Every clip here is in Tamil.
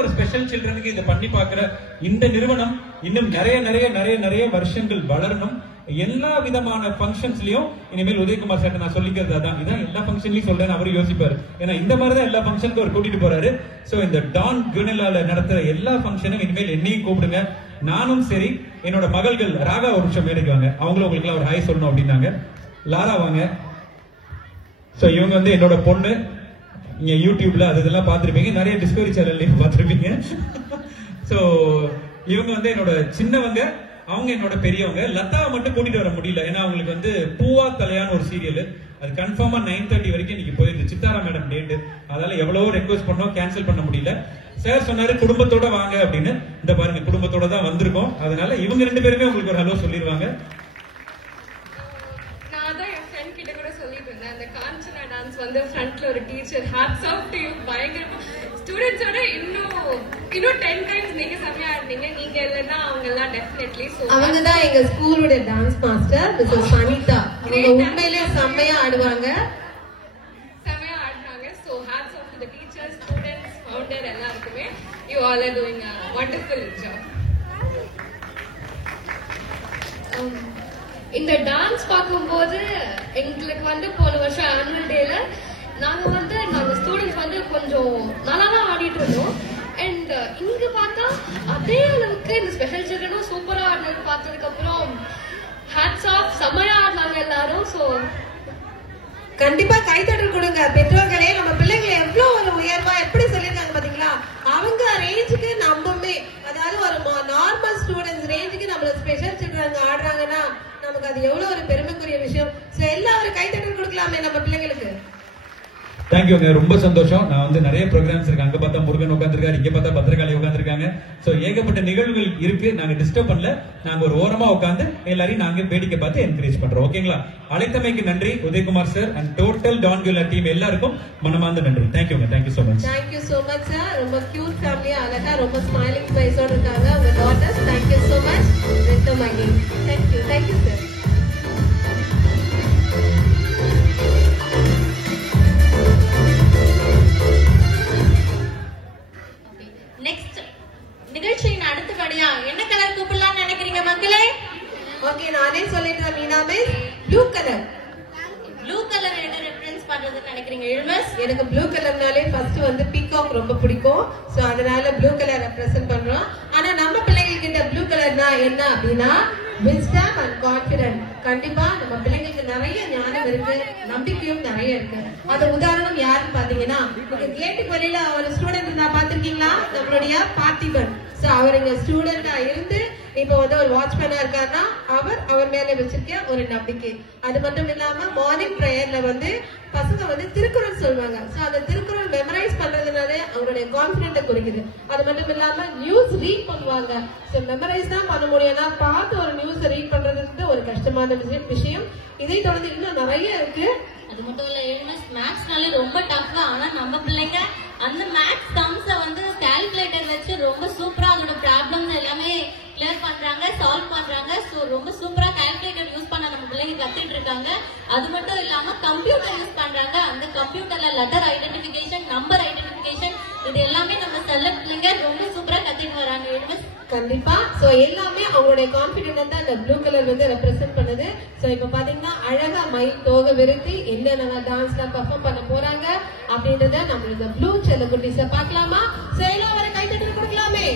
ஒரு ஸ்பெஷல் சில்ட்ரனுக்கு இதை பண்ணி பாக்குற இந்த நிறுவனம் இன்னும் நிறைய நிறைய நிறைய நிறைய வருஷங்கள் வளரணும். எல்லா விதமான பங்கன்ஸ்லயும் இனிமேல் உதயகுமார் சார் நான் சொல்லிக்கிறது அதான், இதான் எல்லா பங்கன்லயும் சொல்றேன் அவரு யோசிப்பாரு. ஏன்னா இந்த மாதிரிதான் எல்லா பங்கனுக்கும் அவர் கூட்டிட்டு போறாரு. சோ இந்த டான் குனெல்லால நடத்துற எல்லா பங்கனும் இனிமேல் என்னையும் கூப்பிடுங்க. நானும் சரி, என்னோட மகள்கள் ராகா ஒரு நிமிஷம் மேடைக்கு வாங்க, அவங்களும் உங்களுக்கு ஒரு ஹாய் சொல்லணும் அப்படின்னாங்க. லாரா வாங்க. சோ இவங்க வந்து என்னோட பொண்ணு. நீங்க யூடியூப்ல அது இதெல்லாம் பாத்திருப்பீங்க, நிறைய டிஸ்கவரி சேனல்லையும் பாத்திருப்பீங்க. சோ இவங்க வந்து என்னோட சின்னவங்க, அவங்க என்னோட பெரியவங்க. லதாவை மட்டும் கூட்டிட்டு வர முடியல, ஏன்னா அவங்களுக்கு வந்து பூவா தலையான ஒரு சீரியல், அது கன்ஃபார்மா 9:30 வரைக்கும் இன்னைக்கு போயிருக்கு. சித்தாரா மேடம் டேட், அதனால எவ்வளவோ ரெக்வஸ்ட் பண்ணோம், கேன்சல் பண்ண முடியல. சார் சொன்னாரு குடும்பத்தோட வாங்க அப்படின்னு. இந்த பாருங்க, குடும்பத்தோட தான் வந்திருக்கோம். அதனால இவங்க 2 பேருமே உங்களுக்கு ஒரு ஹலோ சொல்லிடுவாங்க. நான் தான் என் ஃப்ரெண்ட் கிட்ட கூட சொல்லிட்டு இருந்தேன், அந்த காஞ்சனா டான்ஸ் வந்து ஃப்ரண்ட்ல ஒரு teacher, hats off to you. பயங்கரமா ஸ்டூடெண்ட்ஸோட இன்னும் 10 டைம்ஸ் நீங்க செமையா இருந்தீங்க. நீங்க இல்லைன்னா அவங்க எல்லாம் டெஃபினெட்லி. அவங்க தான் எங்க ஸ்கூலோட டான்ஸ் மாஸ்டர் மிஸ்ஸஸ் அனிதா. அவங்க உண்மையிலேயே செம்மையா ஆடுவாங்க, செமையா ஆடுறாங்க. So hats off to the teachers, students, founder எல்லாருக்குமே. You all are doing a wonderful job. இந்த டான்ஸ் பார்க்கும்போது எங்களுக்கு வந்து போன வருஷம் ஆனுவல் டேல நாங்க ஸ்டூடெண்ட்ஸ் வந்து கொஞ்சம் நல்லா தான் ஆடிட்டு இருந்தோம். அண்ட் இங்க பார்த்தா அதே அளவுக்கு இந்த ஸ்பெஷல் சில்ட்ரனும் சூப்பரா ஆடினது பார்த்ததுக்கு அப்புறம் ஹேட்ஸ் ஆஃப், செம்மையா ஆடினாங்க எல்லாரும். ஸோ கண்டிப்பா கைத்தட்டல் கொடுங்க பெற்றோர்களே. நம்ம பிள்ளைங்களை எவ்வளவு ஒரு உயர்வா எப்படி சொல்லிருக்காங்க பாத்தீங்களா? அவங்க ரேஞ்சுக்கு நம்மமே, அதாவது ஒரு நார்மல் ஸ்டூடெண்ட்ஸ் ரேஞ்சுக்கு நம்மள ஸ்பெஷல் சில்ட்ரன் ஆடுறாங்கன்னா நமக்கு அது எவ்வளவு ஒரு பெருமைக்குரிய விஷயம். சோ எல்லாம் ஒரு கைத்தட்டல் கொடுக்கலாமே நம்ம பிள்ளைங்களுக்கு. தேங்க்யூங்க, ரொம்ப சந்தோஷம். நான் வந்து நிறைய ப்ரோக்ராம்ஸ் இருக்கு, அங்க பார்த்தா முருகன் உட்காந்துருக்காரு, இங்க பார்த்தா பத்திரகாளி உட்காந்துருக்காங்க. சோ ஏகப்பட்ட நிகழ்வுகள் இருக்கு. நாங்க டிஸ்டர்ப் பண்ணல, நாங்க ஒரு ஓரமா உட்காந்து எல்லாரையும் நாங்க வேடிக்கை பார்த்து என்கரேஜ் பண்றோம். ஓகேங்களா? அழைத்தமைக்கு நன்றி Udayakumar sir and total Don Guanella team எல்லாருக்கும் மனமார்ந்த நன்றி. தேங்க்யூங்க, thank you so much. Thank you so much sir. ரொம்ப கியூட் ஃபேமிலியா அழகா ரொம்ப ஸ்மைலிங் ஃபேஸோட இருக்காங்க உங்க daughters. Thank you so much. Welcome again. Thank you, thank you sir. Next நிகழ்ச்சியின் அடுத்தபடியா என்ன கலர் கூப்பிடலாம்னு நினைக்கிறீங்க மக்களே? ஓகே, நானே சொல்லிட்டேன் Meena miss. Blue colour. Blue colour என்ன ரெஃபரன்ஸ் பண்றதுன்னு நினைக்கிறீங்க இல்மஸ்? எனக்கு ப்ளூ கலர்னாலே ஃபர்ஸ்ட் வந்து பீகாக் ரொம்ப பிடிக்கும். சோ அதனால ப்ளூ கலர் ரெப்ரசன்ட் பண்றோம். ஆனா நம்ம பிள்ளைங்க கிட்ட ப்ளூ கலர்னா என்ன அப்படின்னா விஸ்டம் அண்ட் கான்ஃபிடன்ட். கண்டிப்பா நம்ம பிள்ளைங்களுக்கு நிறைய ஞானம் இருக்கு, நம்பிக்கையும் நிறைய இருக்கு. அது உதாரணம் யாருன்னு பாத்தீங்கன்னா, உங்க கேட்டுக்கு வெளியில ஒரு ஸ்டூடெண்ட் நான் பாத்திருக்கீங்களா? நம்மளுடைய பார்த்திபன். சோ அவர் இங்க ஸ்டூடெண்டா இருந்து இப்ப வந்து ஒரு வாட்ச்மேனா இருக்காருன்னா அவர் மேல வச்சிருக்க ஒரு நம்பிக்கை. அது மட்டும் இல்லாம மார்னிங் பிரேயர்ல வந்து பசங்க வந்து திருக்குறள் சொல்லுவாங்க. சோ அந்த திருக்குறள் மெமரைஸ் பண்றதுனால அவங்களுடைய கான்பிடென்ட குறிக்குது. அது மட்டும் இல்லாம நியூஸ் ரீட் பண்ணுவாங்க. சோ மெமரைஸ் தான் பண்ண முடியும்னா பார்த்து ஒரு நியூஸ் ரீட் பண்றதுக்கு ஒரு கஷ்டமான விஷயம். இதை தொடர்ந்து இன்னும் நிறைய இருக்கு. அது மட்டும் இல்ல இல்மஸ், மேத்ஸ்னாலே ரொம்ப டஃப் தான். ஆனா நம்ம பிள்ளைங்க அந்த மேத்ஸ் சம்ஸ வந்து கால்குலேட்டர் வச்சு ரொம்ப சூப்பரா அதோட ப்ராப்ளம்ஸ் எல்லாமே கிளியர் பண்றாங்க, சால்வ் பண்றாங்க. சோ ரொம்ப சூப்பரா கால்குலேட்டர் யூஸ் பண்ண நம்ம பிள்ளைங்க கத்துட்டு இருக்காங்க. அது மட்டும் இல்லாம கம்ப்யூட்டர் யூஸ் பண்றாங்க. அந்த கம்ப்யூட்டர்ல லெட்டர் ஐடென்டிபிகேஷன், நம்பர் ஐடென்டிபிகேஷன், இது எல்லாமே நம்ம செல்ல பிள்ளைங்க ரொம்ப சூப்பரா கத்துட்டு வராங்க இல்மஸ். கண்டிப்பா. சோ எல்லாமே அவங்களுடைய கான்பிடென்ட் தான் இந்த ப்ளூ கலர் வந்து ரெப்ரசென்ட் பண்ணுது. சோ இப்ப பாத்தீங்கன்னா அழகா மயில் தோகை விரித்து என்னென்ன டான்ஸ்ல பெர்ஃபார்ம் பண்ண போறாங்க அப்படின்றத நம்ம இந்த ப்ளூ செல்லக்குட்டீஸ பார்க்கலாமா? சோ எல்லாம் வர கைத்தட்டல் கொடுக்கலாமே.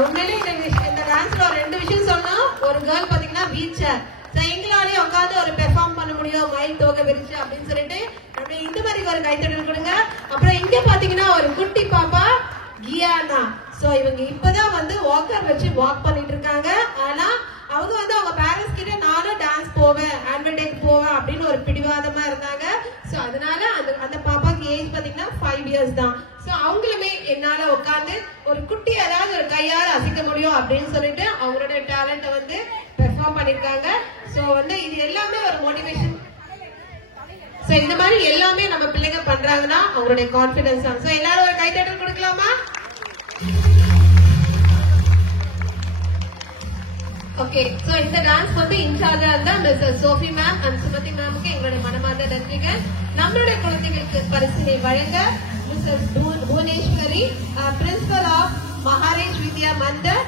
உண்மையிலே இந்த டான்ஸ்ல ஒரு 2 விஷயம் சொன்னோம். ஒரு கேர்ள் பாத்தீங்கன்னா வீல் சேர், எங்களாலே உட்காந்து ஒரு பெர்ஃபார்ம் பண்ண முடியும் மயில் தோகை விரிச்சு அப்படின்னு சொல்லிட்டு அப்படியே இந்த மாதிரி ஒரு கைத்தட்டல் கொடுங்க. அப்புறம் இங்க பாத்தீங்கன்னா ஒரு குட்டி பாப்பா கியானா. சோ இவங்க இப்பதான் வந்து வாக்கர் வச்சு வாக் பண்ணிட்டு இருக்காங்க. ஆனா அவங்க வந்து அவங்க பேரண்ட்ஸ் கிட்ட நானும் டான்ஸ் போவேன், ஆனுவல் டேக்கு போவேன் அப்படின்னு ஒரு பிடிவாதமா இருந்தாங்க. சோ அதனால அந்த பாப்பாக்கு ஏஜ் பாத்தீங்கன்னா 5 இயர்ஸ் தான். சோ அவங்களுமே என்னால உட்காந்து ஒரு குட்டி ஏதாவது ஒரு கையால அசைக்க முடியும் அப்படின்னு சொல்லிட்டு அவங்களோட டேலண்ட வந்து பெர்ஃபார்ம் பண்ணிருக்காங்க. சோ வந்து இது எல்லாமே ஒரு மோட்டிவேஷன். சோ இந்த மாதிரி எல்லாமே நம்ம பிள்ளைங்க பண்றாங்கன்னா அவங்களுடைய கான்பிடன்ஸ் தான். சோ எல்லாரும் ஒரு கைத்தட்டல் கொடுக்கலாமா? ஓகே, சோ இந்த டான்ஸ் வந்து இன்சார்ஜா இருந்தா Mrs Sophie ma'am and Sumathi மேமுக்கு எங்களுடைய மனமார்ந்த நன்றிகள். நம்மளுடைய குழந்தைகளுக்கு பரிசினை வழங்க Mrs Bhuvaneswari, principal of Maharishi Vidya Mandir,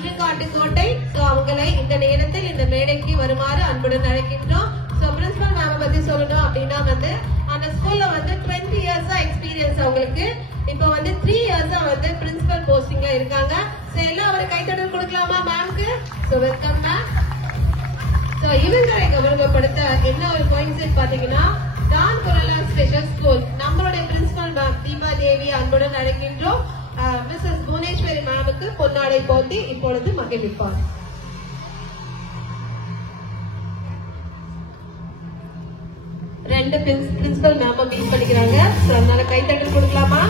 Irungattukottai. So அவங்களை இந்த நேரத்தில் இந்த மேடைக்கு வருமாறு அன்புடன் அழைக்கின்றோம். சோ பிரின்சிபல் மேம பத்தி சொல்லணும் அப்படின்னா வந்து அந்த ஸ்கூல்ல வந்து 20 இயர்ஸா எக்ஸ்பீரியன்ஸ் அவங்களுக்கு. இப்ப வந்து 3 இயர்ஸா வந்து பிரின்சிபல் போஸ்டிங்ல இருக்காங்க. சோ எல்லாம் ஒரு கைத்தட்டல் கொடுக்கலாமா மேம்க்கு? So welcome ma'am. சோ இவங்களை கௌரவப்படுத்த என்ன ஒரு கோயின்சிடன்ஸ் பாத்தீங்கன்னா டான் குரலா ஸ்பெஷல் ஸ்கூல் நம்மளுடைய பிரின்சிபல் மேம் தீபா தேவி அன்புடன் அழைக்கின்றோம். மிஸ்ஸஸ் புவனேஸ்வரி மேமுக்கு பொன்னாடை போட்டி இப்பொழுது மகிழ்விப்பார். ரெண்டு பிரின்சிபல் மேம் மீட் பண்ணிக்கிறாங்க. சோ அதனால கைத்தட்டல் கொடுக்கலாமா?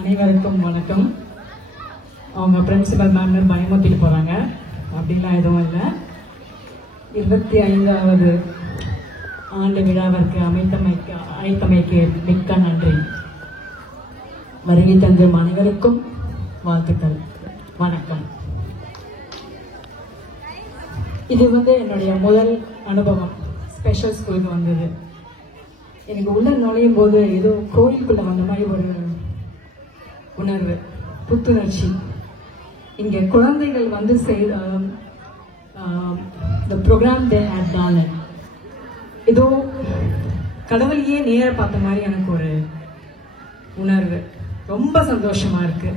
அனைவருக்கும் வணக்கம். அவங்க பிரின்சிபல் மேம் பயமுத்திட்டு போறாங்க, அப்படிலாம் எதுவும் இல்லை. 25வது ஆண்டு விழாவிற்கு அழைத்தமைக்கு மிக்க நன்றி. வருகை தந்தும் அனைவருக்கும் வாழ்த்துக்கள். வணக்கம். இது வந்து என்னுடைய முதல் அனுபவம். ஸ்பெஷல் ஸ்கூலுக்கு வந்தது. எனக்கு உள்ள நுழையும் போது ஏதோ கோயிலுக்குள்ள வந்த மாதிரி ஒரு உணர்வு, புத்துணர்ச்சி. இங்க குழந்தைகள் வந்து the program they had done, ஏதோ கடவுளையே நேர பார்த்த மாதிரி எனக்கு ஒரு உணர்வு. ரொம்ப சந்தோஷமா இருக்கு.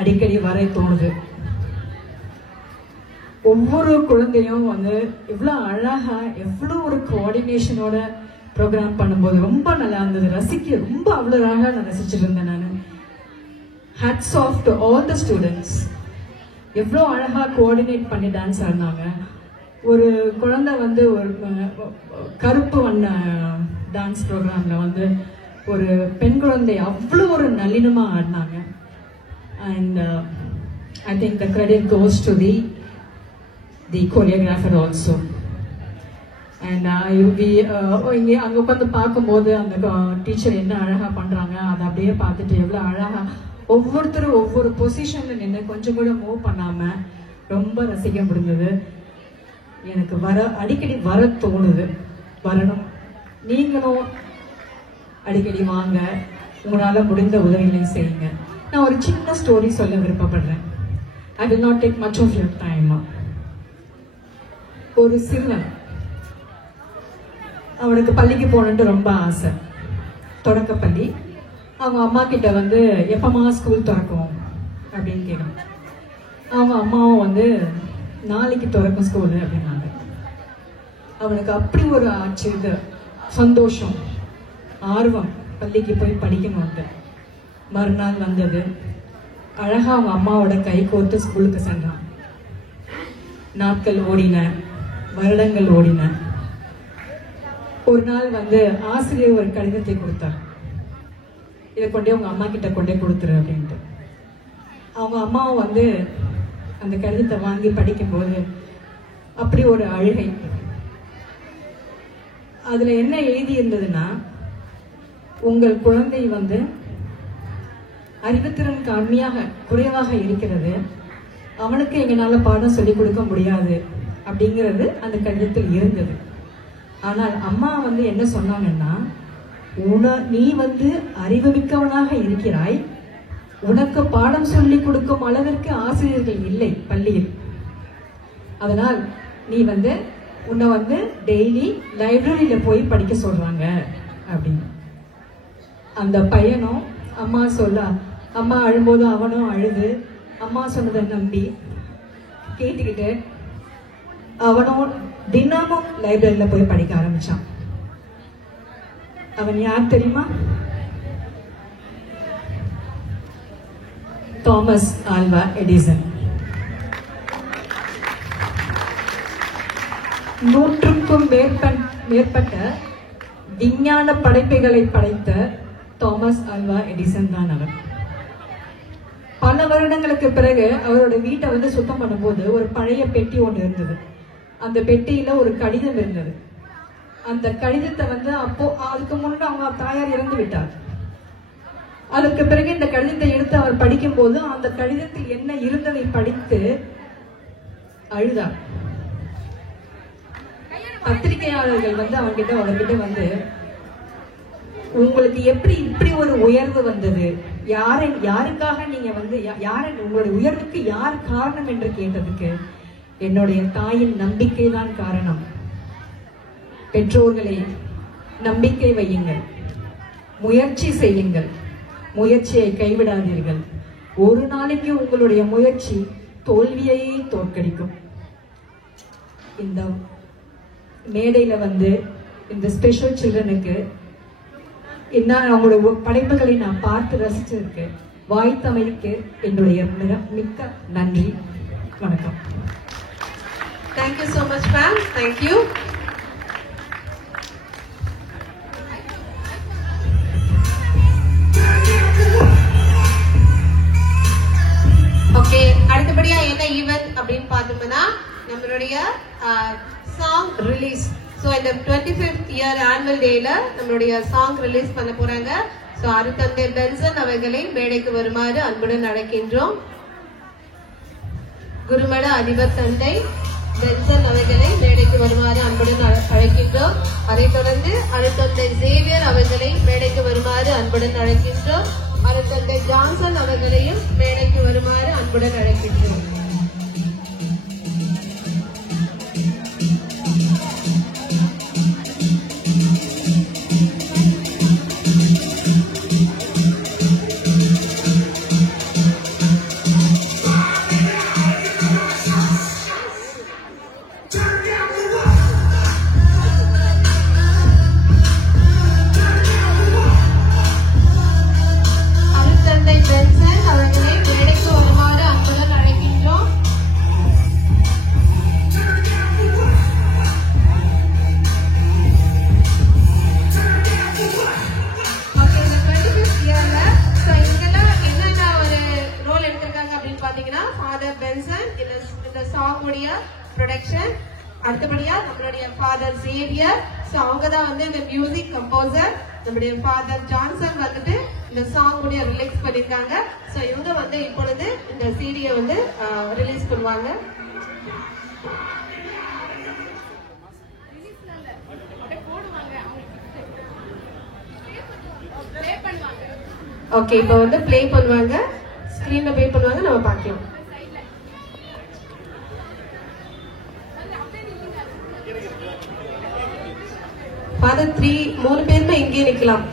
அடிக்கடி வர தோணுது. ஒவ்வொரு குழந்தையும் வந்து எவ்வளோ அழகா எவ்வளோ ஒரு கோஆர்டினேஷனோட ப்ரோக்ராம் பண்ணும்போது ரொம்ப நல்லா இருந்தது. ரசிக்க ரொம்ப அவ்வளோ அழகாக நான் ரசிச்சுட்டு இருந்தேன். நான் hats off to all the students. எவ்வளோ அழகாக கோஆர்டினேட் பண்ணி டான்ஸ் ஆடினாங்க. ஒரு குழந்தை வந்து ஒரு கருப்பு வண்ண டான்ஸ் ப்ரோக்ராமில் வந்து ஒரு பெண் குழந்தை அவ்வளோ ஒரு நல்லினமாக ஆடினாங்க. And I think the credit goes to the choreographer also. And இங்கே அங்கே உட்காந்து பார்க்கும்போது அந்த டீச்சர் என்ன அழகாக பண்ணுறாங்க, அதை அப்படியே பார்த்துட்டு எவ்வளோ அழகாக ஒவ்வொருத்தரும் ஒவ்வொரு பொசிஷனில் நின்று கொஞ்சம் கூட மூவ் பண்ணாமல் ரொம்ப ரசிக்க முடிஞ்சது. எனக்கு அடிக்கடி வர தோணுது. வரணும். நீங்களும் அடிக்கடி வாங்க, உங்களால் முடிந்த உதவிகளையும் செய்யுங்க. நான் ஒரு சின்ன ஸ்டோரி சொல்ல விருப்பப்படுறேன். I will not take much of your time. ஒரு சிறுவன், அவனுக்கு பள்ளிக்கு போகணுன்ட்டு ரொம்ப ஆசை, தொடக்கப்பள்ளி. அவங்க அம்மா கிட்ட வந்து எப்பமா ஸ்கூல் திறக்கும் அப்படின்னு கேட்கணும். அவங்க அம்மாவும் வந்து நாளைக்கு திறக்கும் ஸ்கூலு அப்படின்னாங்க. அவனுக்கு அப்படி ஒரு ஆச்சு, இது சந்தோஷம், ஆர்வம், பள்ளிக்கு போய் படிக்கணும்ட்டு. மறுநாள் வந்தது, அழகா அவங்க அம்மாவோட கை கோர்த்து ஸ்கூலுக்கு சென்றான். நாட்கள் ஓடின, வருடங்கள் ஓடின. ஒரு நாள் வந்து ஆசிரியர் ஒரு கடிதத்தை கொடுத்தார், இதை கொண்டே உங்க அம்மா கிட்ட கொண்டே கொடுத்துரு அப்படின்ட்டு. அவங்க அம்மாவும் வந்து அந்த கடிதத்தை வாங்கி படிக்கும்போது அப்படி ஒரு அழுகை. அதுல என்ன எழுதி இருந்ததுன்னா, உங்கள் குழந்தை வந்து அறிவுத்திறன் குறைவாக இருக்கிறது, அவனுக்கு எங்களால பாடம் சொல்லிக் கொடுக்க முடியாது அப்படிங்கிறது அந்த கடிதத்தில் இருந்தது. ஆனால் அம்மா வந்து என்ன சொன்னாங்கன்னா, நீ வந்து அறிவுமிக்கவனாக இருக்கிறாய், உனக்கு பாடம் சொல்லிக் கொடுக்கும் அளவிற்கு ஆசிரியர்கள் இல்லை பள்ளியில், அதனால் நீ வந்து உன்னை வந்து டெய்லி லைப்ரரியில போய் படிக்க சொல்றாங்க அப்படின்னு. அந்த பையனும் அம்மா அம்மா அழும்போது அவனும் அழுது அம்மா சொன்னதை நம்பி கேட்டுக்கிட்டு அவனும் தினமும் லைப்ரரியில போய் படிக்க ஆரம்பிச்சான். அவன் யார் தெரியுமா? Thomas Alva Edison. 100க்கும் மேற்பட்ட விஞ்ஞான படைப்புகளை படைத்த தாமஸ் ஆல்வா எடிசன் தான் அவர். பல வருடங்களுக்கு பிறகு அவரோட வீட்டை வந்து சுத்தம் பண்ணும்போது ஒரு பழைய பெட்டி ஒன்று இருந்தது. அந்த பெட்டியில ஒரு கடிதம் இருந்தது. அந்த கடிதத்தை வந்து அதுக்கு முன்னாடி அவங்க தாயார் இறந்து விட்டார். அதற்கு பிறகு இந்த கடிதத்தை எடுத்து அவர் படிக்கும் போது அந்த கடிதத்தில் என்ன இருந்ததை படித்து அழுதார். பத்திரிகையாளர்கள் வந்து அவர்கிட்ட வந்து, உங்களுக்கு எப்படி இப்படி ஒரு உயர்வு வந்தது, யாருக்காக நீங்க வந்து உங்களுடைய உயர்வுக்கு யார் காரணம் என்று கேட்டதுக்கு, என்னுடைய தாயின் நம்பிக்கை தான் காரணம். பெற்றோர்களை நம்பிக்கை வையுங்கள், முயற்சி செய்யுங்கள், முயற்சியை கைவிடாதீர்கள். ஒரு நாளைக்கு உங்களுடைய முயற்சி தோல்வியையே தோற்கடிக்கும். இந்த மேடையில வந்து இந்த ஸ்பெஷல் சில்ட்ரனுக்கு என்ன அவங்களோட படைப்புகளை நான் பார்த்து ரசிச்சிருக்கேன். வாய்த்தமைக்கு என்னுடைய மிக்க நன்றி. வணக்கம். Thank you so much, ma'am. Thank you. Okay, அடுத்தபடியா என்ன ஈவென்ட் அப்படின்னு பார்த்தோம்னா நம்மளுடைய சாங் ரிலீஸ். ஸோ இந்த 25th இயர் ஆனுவல் டேல நம்மளுடைய சாங் ரிலீஸ் பண்ண போறாங்க. ஸோ அருத்தந்தை பென்சன் அவர்களை மேடைக்கு வருமாறு அன்புடன் அழைக்கின்றோம். குருமட அதிபர் தந்தை பென்சன் அவர்களை மேடைக்கு வருமாறு அன்புடன் அழைக்கின்றோம். அதைத் தொடர்ந்து அருத்தந்தை சேவியர் அவர்களை மேடைக்கு வருமாறு அன்புடன் அழைக்கின்றோம். அருத்தந்தை ஜான்சன் அவர்களையும் மேடைக்கு வருமாறு அன்புடன் அழைக்கின்றோம். அடுத்தபடியா நம்மளுடைய ஃபாதர் சேவியர், அவங்க தான் வந்து இந்த மியூசிக் கம்போசர். நம்முடைய ஃபாதர் ஜான்சன் வந்துட்டு இந்த சாங் கூட ரிலீஸ் பண்ணிருக்காங்க. சோ இவங்க வந்து இப்பொழுது இந்த சீடியை வந்து ரிலீஸ் பண்ணுவாங்க. ஓகே, இப்போ வந்து ப்ளே பண்ணுவாங்க, ஸ்கிரீன்ல ப்ளே பண்ணுவாங்க, நம்ம பார்க்கலாம். ஃபாதர் 3 பேருமே இங்கே நிக்கலாம்.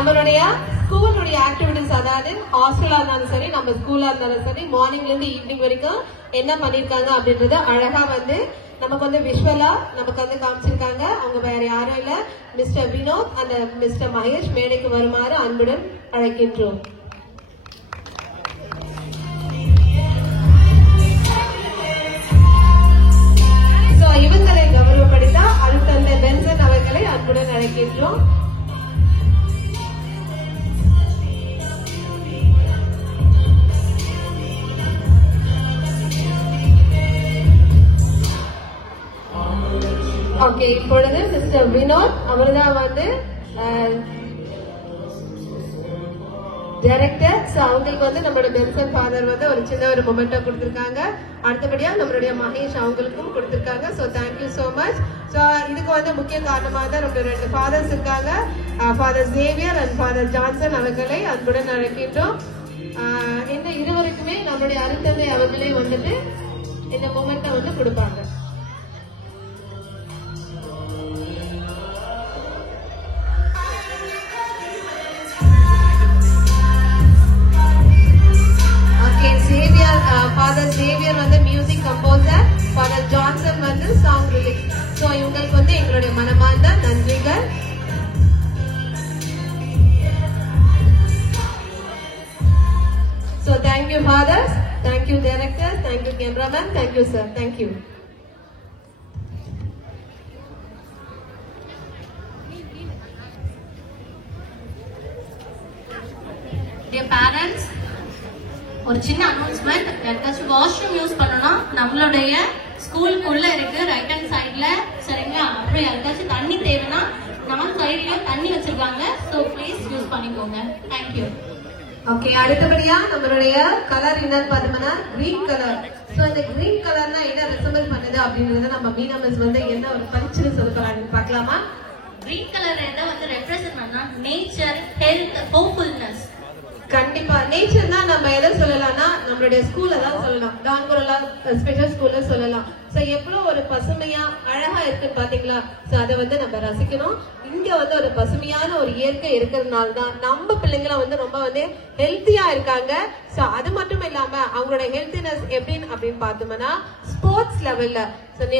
நம்மளுடைய ஸ்கூலுடைய ஆக்டிவிட்டிஸ், அதாவது ஹாஸ்டலா இருந்தாலும் சரி, நம்ம ஸ்கூலா இருந்தாலும் சரி, மார்னிங்ல இருந்து ஈவினிங் வரைக்கும் என்ன பண்ணிருக்காங்க அப்படின்றத அழகா வந்து நமக்கு வந்து விஷுவலா நமக்கு வந்து காமிச்சிருக்காங்க. அவங்க வேற யாரும் இல்ல, மிஸ்டர் வினோத் அந்த மிஸ்டர் மகேஷ் மேடைக்கு வருமாறு அன்புடன் அழைக்கின்றோம். இவங்களை கௌரவப்படுத்த அருட்தந்தை பென்சன் அவர்களை அன்புடன் அழைக்கின்றோம். ஓகே, இப்பொழுது மிஸ்டர் வினோத் அவர்தான் வந்து டைரக்டர். சோ அவங்களுக்கு வந்து நம்மளோட பென்சன் ஃபாதர் வந்து ஒரு சின்ன ஒரு மொமெண்டோ கொடுத்திருக்காங்க. அடுத்தபடியா நம்மளுடைய மகேஷ் அவங்களுக்கும் கொடுத்திருக்காங்க. So thank you so much. So இதுக்கு வந்து முக்கிய காரணமாக தான் நம்மளோட 2 ஃபாதர்ஸ் இருக்காங்க, father Xavier and father Johnson அவர்களை அன்புடன் அழைக்கின்றோம். இந்த இருவருக்குமே நம்மளுடைய அருட்தந்தை அவர்களே வந்துட்டு இந்த மொமெண்டோ வந்து கொடுப்பாங்க. ஃபாதர் சேவியர் வந்து மியூசிக் கம்போசர், ஃபாதர் ஜான்சன் வந்து சாங் லிரிக்ஸ். சோ இவங்களுக்கு வந்து எங்களுடைய மனமார்ந்த நன்றிகள். So thank you fathers, thank you directors, thank you cameraman, thank you sir, thank you. Dear parents, ஒரு சின்ன அனௌன்ஸ்மெண்ட். யாருக்காச்சும் வாஷ்ரூம் யூஸ் பண்ணணும் நம்மளுடைய ஸ்கூலுக்குள்ள இருக்கு, ரைட் ஹேண்ட் சைட்ல, சரிங்களா? அப்புறம் யாருக்காச்சும் தண்ணி தேவைன்னா 4 சைட்லயும் தண்ணி வச்சிருக்காங்க. சோ ப்ளீஸ் யூஸ் பண்ணிக்கோங்க. தேங்க்யூ. ஓகே, அடுத்தபடியா நம்மளுடைய கலர் என்னன்னு பார்த்தோம்னா கிரீன் கலர். சோ இந்த கிரீன் கலர்னா என்ன ரெசம்பிள் பண்ணுது அப்படின்றத நம்ம மீனா மிஸ் வந்து என்ன ஒரு பரிச்சுன்னு சொல்ல போறாங்கன்னு பார்க்கலாமா? கிரீன் கலர் எதை வந்து ரெப்ரசென்ட் பண்ணா நேச்சர், ஹெல்த், ஹோப்ஃபுல்னஸ். கண்டிப்பா நேச்சர் தான். நம்ம எதை சொல்லலாம்னா நம்மளுடைய ஸ்கூல்ல தான் சொல்லலாம், டான்குரலா ஸ்பெஷல் ஸ்கூல்ல சொல்லலாம். சோ எவ்வளவு ஒரு பசுமையா அழகா இருக்குன்னு பாத்தீங்களா? சோ அதை வந்து நம்ம ரசிக்கணும். இங்க வந்து ஒரு பசுமையான ஒரு இயற்கை இருக்கிறதுனால தான் நம்ம பிள்ளைங்களை வந்து ரொம்ப வந்து ஹெல்த்தியா இருக்காங்க. சோ அது மட்டும் இல்லாம அவங்களோட ஹெல்த்தினஸ் அப்படின்னு பார்த்தோம்னா ஸ்போர்ட்ஸ் லெவல்ல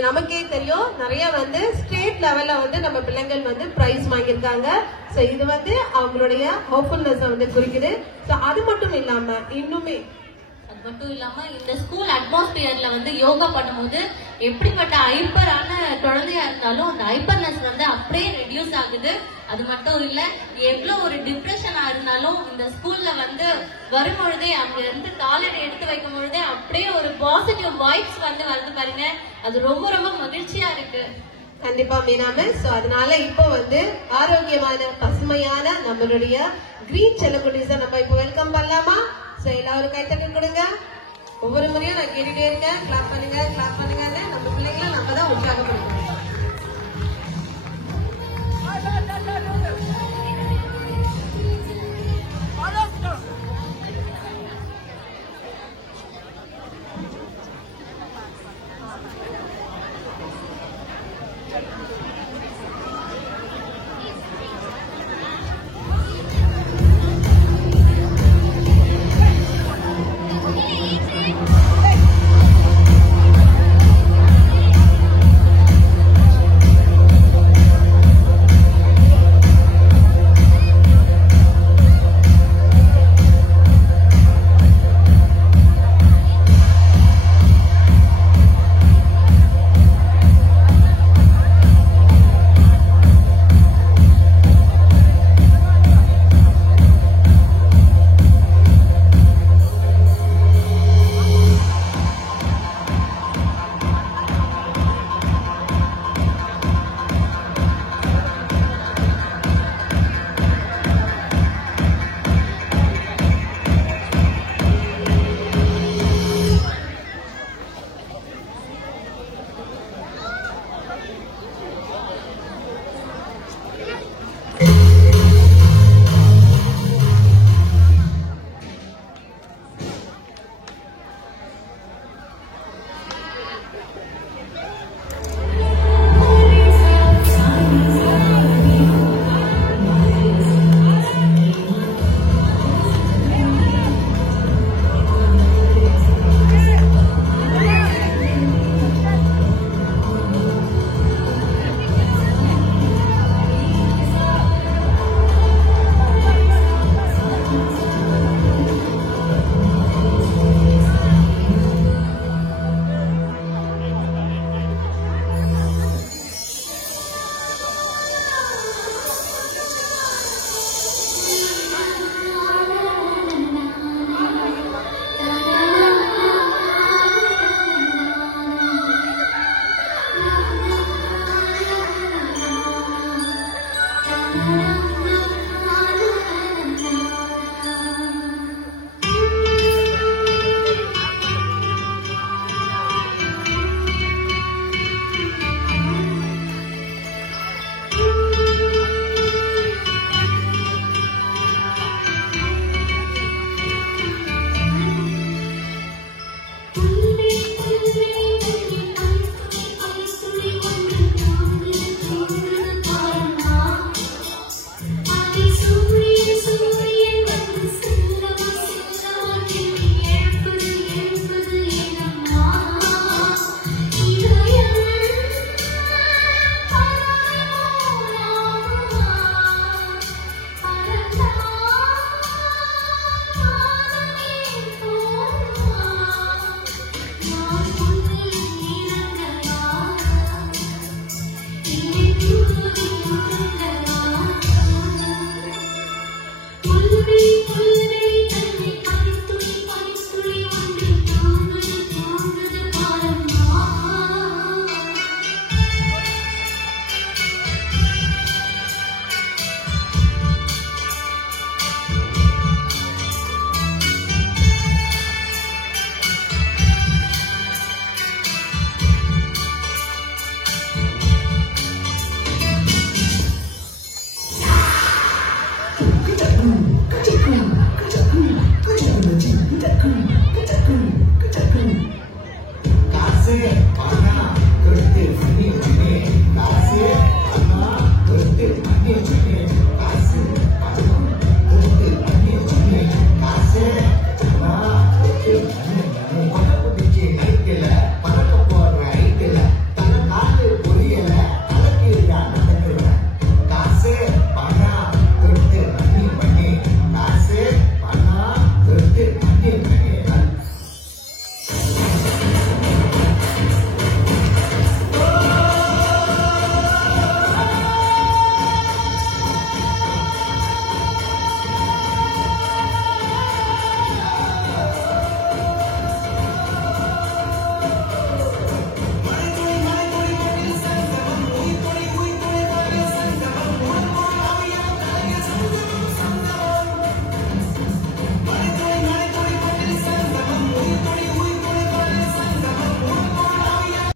நமக்கே தெரியும், நிறைய வந்து ஸ்டேட் லெவல்ல வந்து நம்ம பிள்ளைங்கள் வந்து பிரைஸ் வாங்கியிருக்காங்க. சோ இது வந்து அவங்களுடைய ஹோப்ஃபுல்னஸ் வந்து குறிக்குது. சோ அது மட்டும் இல்லாம இன்னுமே இந்த ஸ்கூல் அட்மாஸ்பியர்ல வந்து யோகா பண்ணும்போது எப்படிப்பட்ட ஹைப்பரான குழந்தையா இருந்தாலும் அந்த ஹைப்பர்னஸ் வந்து அப்படியே ரெடியூஸ் ஆகுது. அது மட்டும் இல்ல, எவ்வளவு ஒரு டிப்ரெஷனா இருந்தாலும் இந்த ஸ்கூல்ல வந்து வரும்பொழுதே அங்க இருந்து காலடி எடுத்து வைக்கும் பொழுதே அப்படியே ஒரு பாசிட்டிவ் வைப்ஸ் வந்து வருது பாருங்க. அது ரொம்ப ரொம்ப மகிழ்ச்சியா இருக்கு. கண்டிப்பா மீனா மிஸ். அதனால இப்போ வந்து ஆரோக்கியமான பசுமையான நம்மளுடைய கிரீன் செல்லக்குட்டீஸை நம்ம இப்போ வெல்கம் பண்ணலாமா? சோ எல்லாரும் கைத்தட்டி கொடுங்க. ஒவ்வொரு முறையும் நான் கேட்டுட்டே இருக்கேன், கிளாப் பண்ணுங்க கிளாப் பண்ணுங்கன்னு. நம்ம பிள்ளைங்களை நம்ம தான் உற்சாகப்படுத்தணும்.